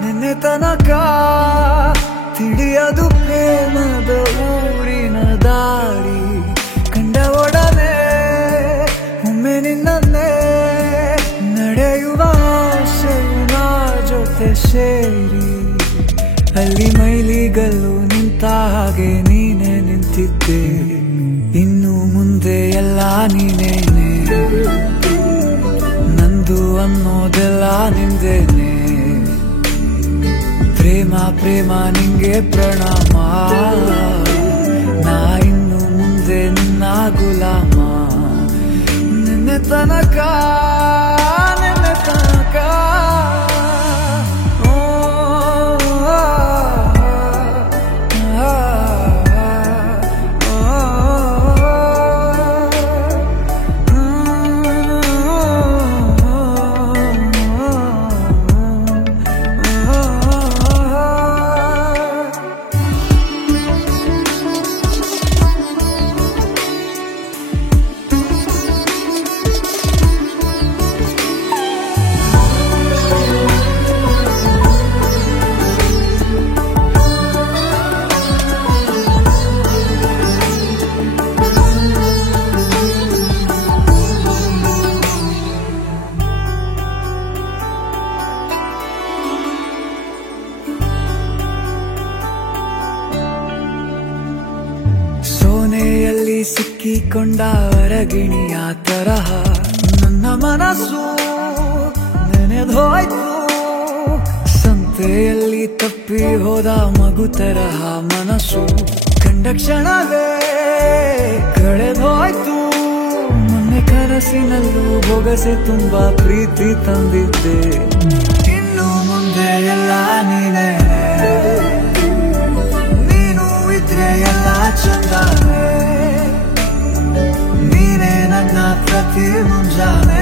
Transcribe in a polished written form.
ನಿನ್ನೆ ತನಕ ತಿಳಿಯದು ಪ್ರೇಮದ ಊರಿನ ದಾರಿ ಕಂಡ ಒಡನೆ ಒಮ್ಮೆ ನಿನ್ನೇ ನಡೆಯುವ ಆಸೆಯ ಜೊತೆ ಸೇರಿ ಅಲ್ಲಿ ಮೈಲಿಗಲ್ಲು ನಿಂತ ಹಾಗೆ ನೀನೆ ನಿಂತಿದ್ದೆ ಇನ್ನು ಮುಂದೆ ಎಲ್ಲ ನೀನೇನೆ ನಂದು ಅನ್ನೋದೆಲ್ಲ ನಿಂದೇನೆ ಪ್ರೇಮ ಪ್ರೇಮ ನಿಂಗೆ ಪ್ರಣಾಮ ನಾ ಇನ್ನು ಮುಂದೆ ನಿನ್ನ ಗುಲಾಮ ನಿನ್ನೆ ತನಕ ಸೋನೆಯಲ್ಲಿ ಸಿಕ್ಕಿಕೊಂಡ ಅರಗಿಣಿಯ ತರಹ ನನ್ನ ಮನಸ್ಸು ನೆನೆದೋಯ್ತು ಸಂತೆಯಲ್ಲಿ ತಪ್ಪಿ ಹೋದ ಮಗು ತರಹ ಮನಸ್ಸು ಕಂಡ ಕ್ಷಣವೇ ಕಳೆದೋಯ್ತು ಮೊನ್ನೆ ಕನಸಿನಲ್ಲೂ ಬೊಗಸೆ ತುಂಬಾ ಪ್ರೀತಿ ತಂದಿದ್ದೆ ಇನ್ನು ಮುಂದೆ ಎಲ್ಲ ನೀನೇ ಎಲ್ಲ ಚಂದಾನೆ ನೀನೇ ನನ್ನ ಪ್ರತಿ ಮುಂಜಾನೆ